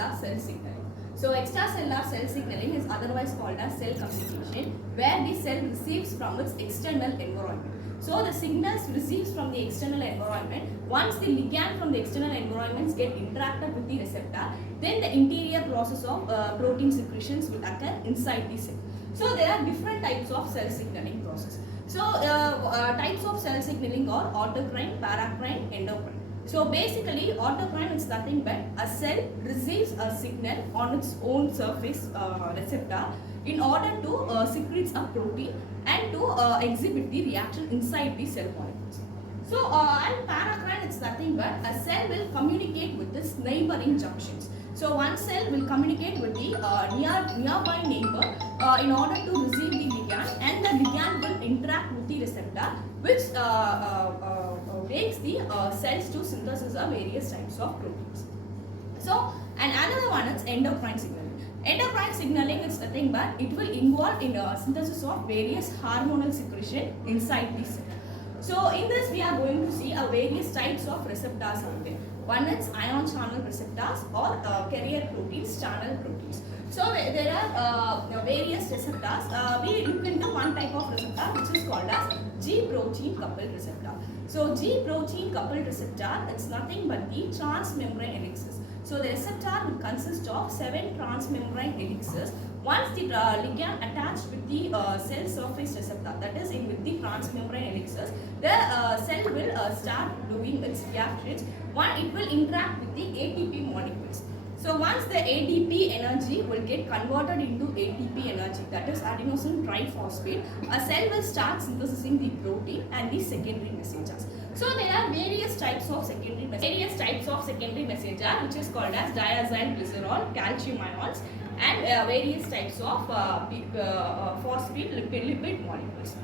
extracellular cell signaling. So extracellular cell signaling is otherwise called as cell communication, where the cell receives from its external environment. So the signals receives from the external environment. Once the ligand from the external environments get interacted with the receptor, then the interior process of protein secretions will occur inside the cell. So there are different types of cell signaling process. So types of cell signaling are autocrine, paracrine, endocrine. So basically autocrine is nothing but a cell receives a signal on its own surface receptor in order to secrete a protein and to exhibit the reaction inside the cell molecules. So and paracrine is nothing but a cell will communicate with its neighboring junctions. So one cell will communicate with the nearby neighbor in order to receive the ligand, and the ligand will interact with the receptor, which makes the cells to synthesis of various types of proteins. So and another one is endocrine signaling. Endocrine signaling is nothing but it will involve in synthesis of various hormonal secretion inside the cell. So in this we are going to see various types of receptors out there. One is ion channel receptors or carrier proteins, channel proteins. So there are various receptors. We look into one type of receptor which is called as G protein coupled receptor. So G protein coupled receptor, it's nothing but the transmembrane helices. So the receptor will consist of 7 transmembrane helices. Once the ligand attached with the cell surface receptor, that is with the transmembrane helices, the cell will start doing its reactions. One, it will interact with the ATP molecules. So once the ADP energy will get converted into ATP energy, that is adenosine triphosphate, a cell will start synthesizing the protein and the secondary messengers. So there are various types of secondary messenger, which is called as diazyl glycerol, calcium ions, and various types of phosphate lipid molecules.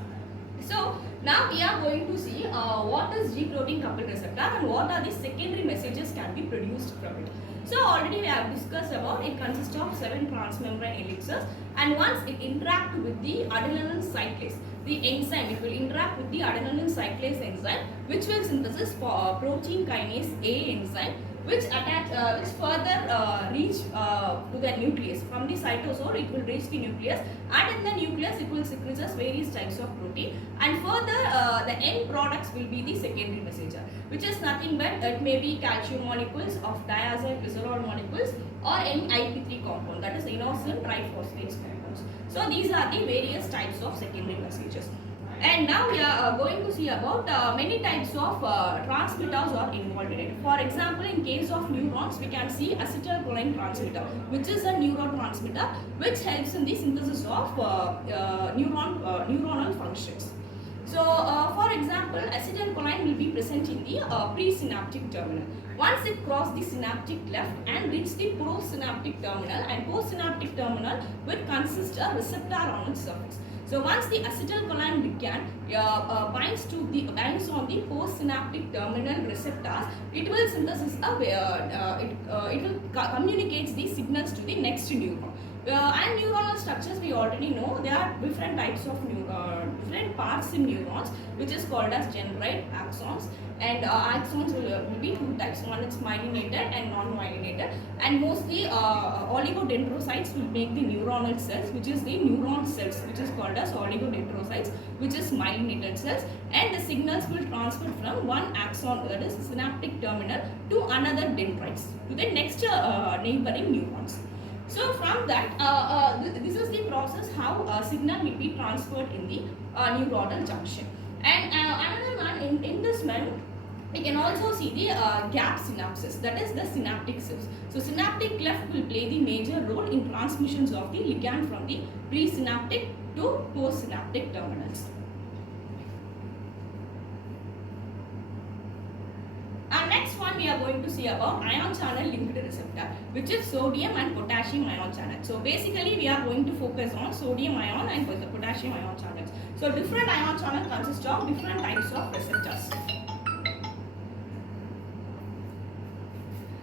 So now we are going to see what is G protein coupled receptor and what are the secondary messages can be produced from it. So already we have discussed about it consists of 7 transmembrane helices, and once it interacts with the adenylyl cyclase, the enzyme, it will interact with the adenylyl cyclase enzyme, which will synthesis for protein kinase A enzyme, which further reach to the nucleus. From the cytosol it will reach the nucleus, and in the nucleus it will secrete various types of protein, and further the end products will be the secondary messenger, which is nothing but it may be calcium molecules of diazyl glycerol molecules or any IP3 compound, that is inosine triphosphate compounds. So these are the various types of secondary messengers. And now we are going to see about many types of transmitters are involved in it. For example, in case of neurons, we can see acetylcholine transmitter, which is a neurotransmitter which helps in the synthesis of neuronal functions. So, for example, acetylcholine will be present in the presynaptic terminal. Once it crosses the synaptic cleft and reaches the postsynaptic terminal, and postsynaptic terminal will consist a receptor on its surface. So once the acetylcholine ligand binds on the postsynaptic terminal receptors, it will synthesis it will communicate the signals to the next neuron. And neuronal structures we already know, there are different types of different parts in neurons, which is called as dendrite, axons, and axons will be 2 types. One is myelinated and non-myelinated, and mostly oligodendrocytes will make the neuronal cells, which is the neuron cells, which is called as oligodendrocytes, which is myelinated cells, and the signals will transfer from one axon, that is synaptic terminal, to another dendrites, to the next neighboring neurons. So from that, this is the process how signal will be transferred in the neuronal junction. And another one, in this one, we can also see the gap synapses, that is the synaptic cells. So synaptic cleft will play the major role in transmissions of the ligand from the presynaptic to postsynaptic terminals. And next one we are going to see about ion channel linked receptor, which is sodium and potassium ion channel. So basically we are going to focus on sodium ion and potassium ion channels. So different ion channels consist of different types of receptors.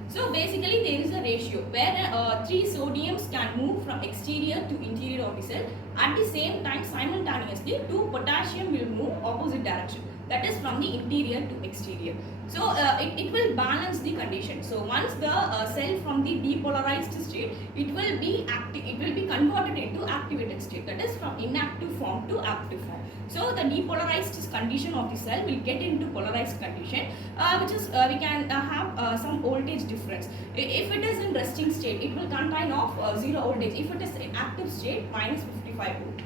So basically there is a ratio where 3 sodiums can move from exterior to interior of the cell. At the same time, simultaneously 2 potassium will move opposite direction. that is from the interior to exterior. So it will balance the condition. So once the cell from the depolarized state, it will be converted into activated state, that is from inactive form to active form. So the depolarized condition of the cell will get into polarized condition, which is we can have some voltage difference. If it is in resting state, it will contain of 0 voltage. If it is in active state, minus 55 volt.